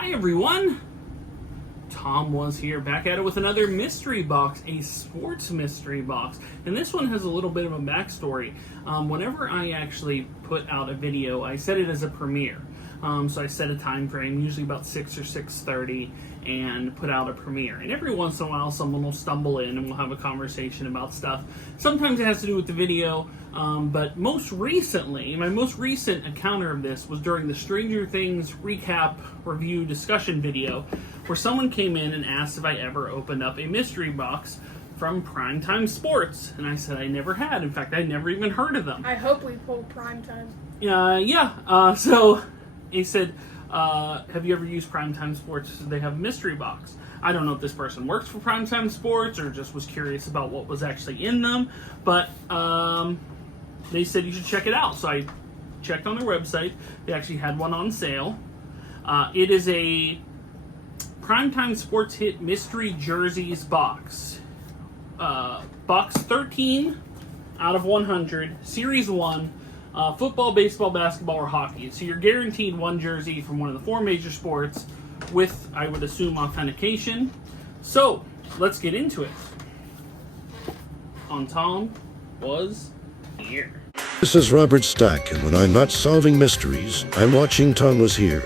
Hi everyone, TomWasHere back at it with another mystery box, a sports mystery box. And this one has a little bit of a backstory. Whenever I actually put out a video, I set it as a premiere. So I set a time frame, usually about 6 or 6:30, and put out a premiere. And every once in a while someone will stumble in and we'll have a conversation about stuff. Sometimes it has to do with the video, but most recently, my most recent encounter of this was during the Stranger Things recap review discussion video, where someone came in and asked if I ever opened up a mystery box from Primetime Sports. And I said I never had. In fact, I'd never even heard of them. I hope we pull Primetime. So he said, have you ever used Primetime Sports? They have a mystery box. I don't know if this person works for Primetime Sports or just was curious about what was actually in them, but they said you should check it out. So I checked on their website. They actually had one on sale. It is a Primetime Sports Hit Mystery Jerseys box. Box 13 out of 100, Series 1. Football, baseball, basketball, or hockey. So you're guaranteed one jersey from one of the four major sports with, I would assume, authentication. So, let's get into it. On Tom Was Here. This is Robert Stack, and when I'm not solving mysteries, I'm watching Tom Was Here.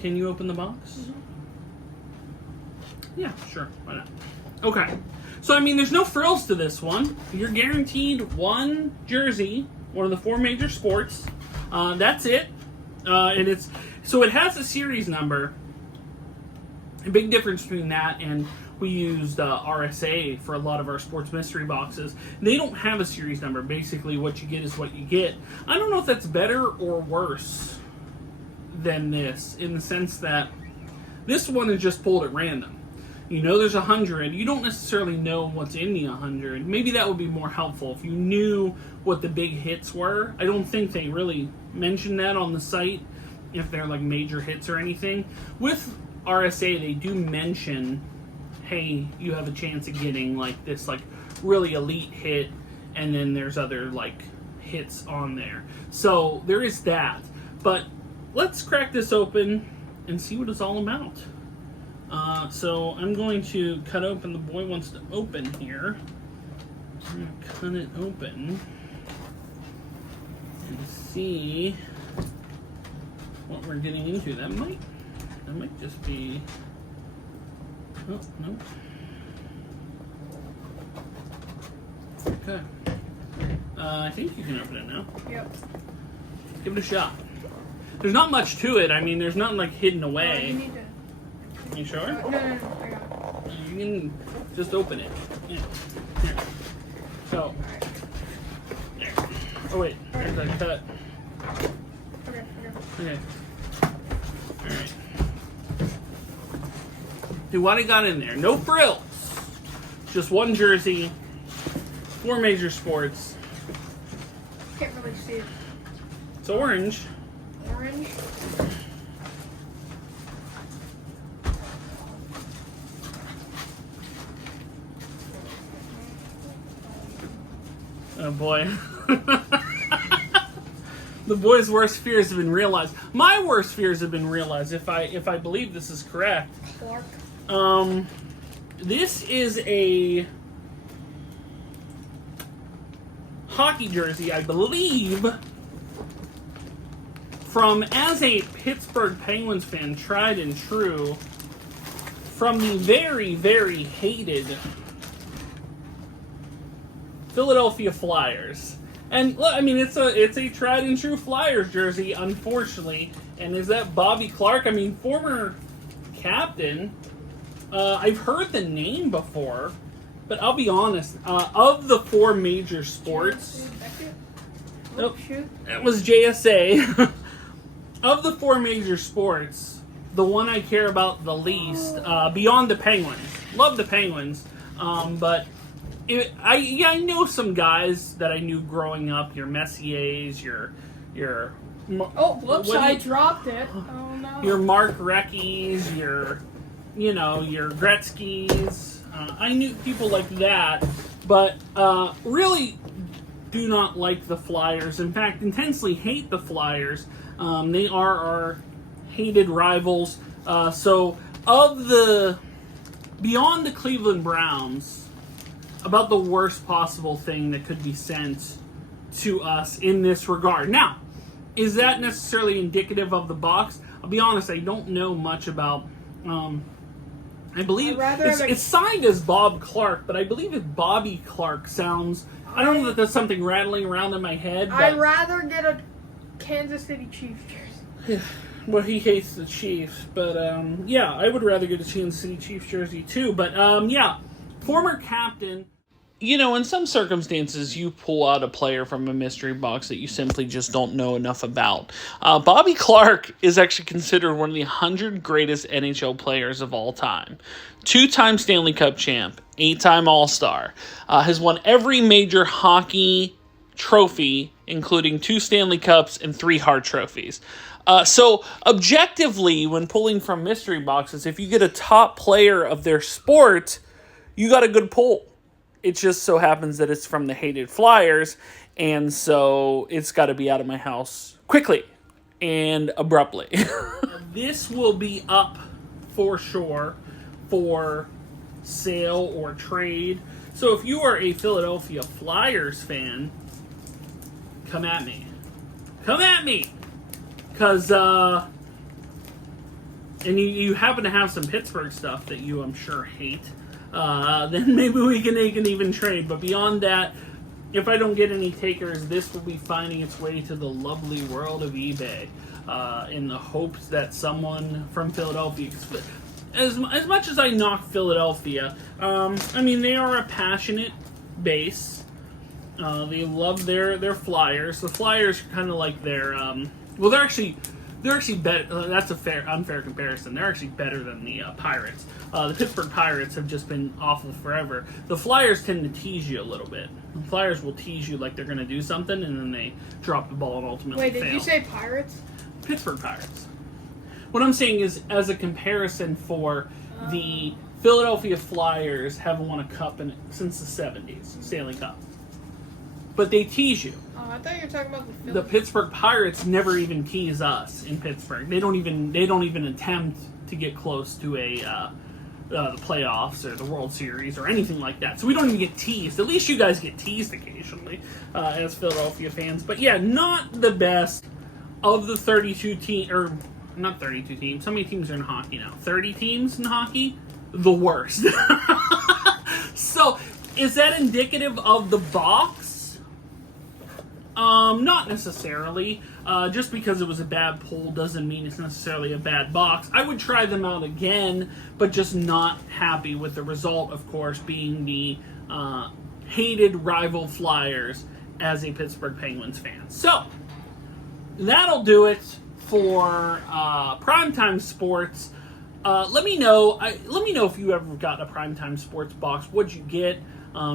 Can you open the box? Mm-hmm. Yeah, sure. Why not? Okay. So, I mean, there's no frills to this one. You're guaranteed one jersey, one of the four major sports. That's it. And it has a series number. A big difference between that and we used RSA for a lot of our sports mystery boxes. They don't have a series number. Basically, what you get is what you get. I don't know if that's better or worse than this, in the sense that this one is just pulled at random. You know there's 100. You don't necessarily know what's in the 100. Maybe that would be more helpful if you knew what the big hits were. I don't think they really mention that on the site, if they're like major hits or anything. With RSA, they do mention, hey, you have a chance of getting like this like really elite hit, and then there's other like hits on there. So there is that. But let's crack this open and see what it's all about. So I'm going to cut open. The boy wants to open here. I'm going to cut it open and see what we're getting into. That might just be. Oh no. Okay. I think you can open it now. Yep. Give it a shot. There's not much to it. I mean, there's nothing like hidden away. You need to. You sure? No, I got it. You can just open it. Yeah. Here. So. There. Oh wait, there's that cut. Okay. Alright. Dude, what I got in there? No frills. Just one jersey. Four major sports. Can't really see it. It's orange. Orange. Oh boy. The boy's worst fears have been realized. My worst fears have been realized, if I believe this is correct. Clark. This is a hockey jersey, I believe, from, as a Pittsburgh Penguins fan, tried and true, from the very, very hated Philadelphia Flyers. And look, I mean, it's a tried and true Flyers jersey, unfortunately. And is that Bobby Clark? I mean, former captain. I've heard the name before, but I'll be honest. Of the four major sports, Oh, shoot. that was JSA. Of the four major sports, the one I care about the least, beyond the Penguins. Love the Penguins, but I know some guys that I knew growing up. Your Messiers, your Oh, whoops! I dropped it. Oh no! Your Mark Recchi's, your Gretzky's. I knew people like that, but really do not like the Flyers. In fact, intensely hate the Flyers. They are our hated rivals. So, beyond the Cleveland Browns, about the worst possible thing that could be sent to us in this regard. Now, is that necessarily indicative of the box? I'll be honest, I don't know much about. I believe it's signed as Bob Clark, but I believe it's Bobby Clark sounds. I don't know that there's something rattling around in my head. But I'd rather get a Kansas City Chiefs jersey. Well, he hates the Chiefs, but yeah, I would rather get a Kansas City Chiefs jersey too. But yeah, former captain. You know, in some circumstances, you pull out a player from a mystery box that you simply just don't know enough about. Bobby Clark is actually considered one of the 100 greatest NHL players of all time. 2-time Stanley Cup champ, 8-time All-Star. Has won every major hockey trophy, including 2 Stanley Cups and 3 Hart trophies. So, objectively, when pulling from mystery boxes, if you get a top player of their sport, you got a good pull. It just so happens that it's from the hated Flyers, and so it's got to be out of my house quickly and abruptly. This will be up for sure for sale or trade. So if you are a Philadelphia Flyers fan, come at me. Come at me! Because, and you happen to have some Pittsburgh stuff that you, I'm sure, hate. Then maybe we can make an even trade. But beyond that, if I don't get any takers, this will be finding its way to the lovely world of eBay in the hopes that someone from Philadelphia, as much as I knock Philadelphia, I mean, they are a passionate base. They love their Flyers. The Flyers are kind of like their, well, they're actually better. That's unfair comparison. They're actually better than the Pirates. The Pittsburgh Pirates have just been awful forever. The Flyers tend to tease you a little bit. The Flyers will tease you like they're going to do something, and then they drop the ball and ultimately fail. Wait, did you say Pirates? Pittsburgh Pirates. What I'm saying is, as a comparison for the Philadelphia Flyers haven't won a cup since the 70s, Stanley Cup. But they tease you. Oh, I thought you were talking about the Phillies. The Pittsburgh Pirates never even tease us in Pittsburgh. They don't even attempt to get close to the playoffs or the World Series or anything like that. So we don't even get teased. At least you guys get teased occasionally as Philadelphia fans. But yeah, not the best of the 32 teams, or not 32 teams. How many teams are in hockey now? 30 teams in hockey? The worst. So is that indicative of the box? Not necessarily. Just because it was a bad pull doesn't mean it's necessarily a bad box. I would try them out again, but just not happy with the result, of course, being the hated rival Flyers as a Pittsburgh Penguins fan. So, that'll do it for Primetime Sports. Let me know if you ever got a Primetime Sports box. What'd you get?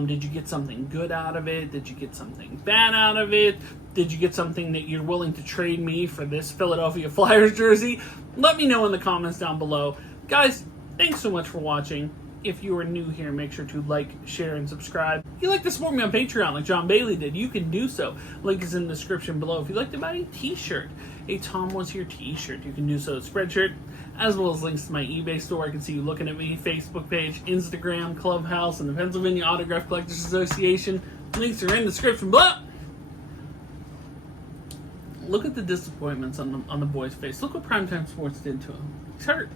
Did you get something good out of it? Did you get something bad out of it? Did you get something that you're willing to trade me for this Philadelphia Flyers jersey? Let me know in the comments down below. Guys, thanks so much for watching. If you are new here, make sure to like, share, and subscribe. If you'd like to support me on Patreon like John Bailey did, you can do so. Link is in the description below. If you'd like to buy a t-shirt, a TomWasHere t-shirt, you can do so at Spreadshirt, as well as links to my eBay store. I can see you looking at me, Facebook page, Instagram, Clubhouse, and the Pennsylvania Autograph Collectors Association. Links are in the description below. Look at the disappointments on the boy's face. Look what Primetime Sports did to him. He's hurt.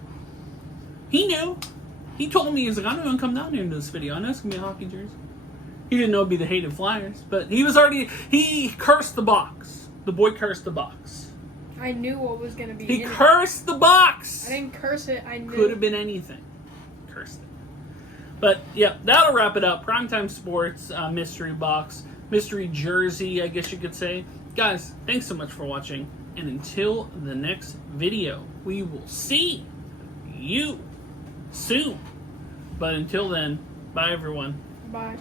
He knew. He told me, he's like, I don't even come down here into this video. I know it's going to be a hockey jersey. He didn't know it'd be the hated Flyers, but he cursed the box. The boy cursed the box. I knew what was going to be He cursed the box! I didn't curse it, I knew. Could have been anything. Cursed it. But, yeah, that'll wrap it up. Primetime Sports, mystery box, mystery jersey, I guess you could say. Guys, thanks so much for watching, and until the next video, we will see you soon. But until then, bye everyone. Bye.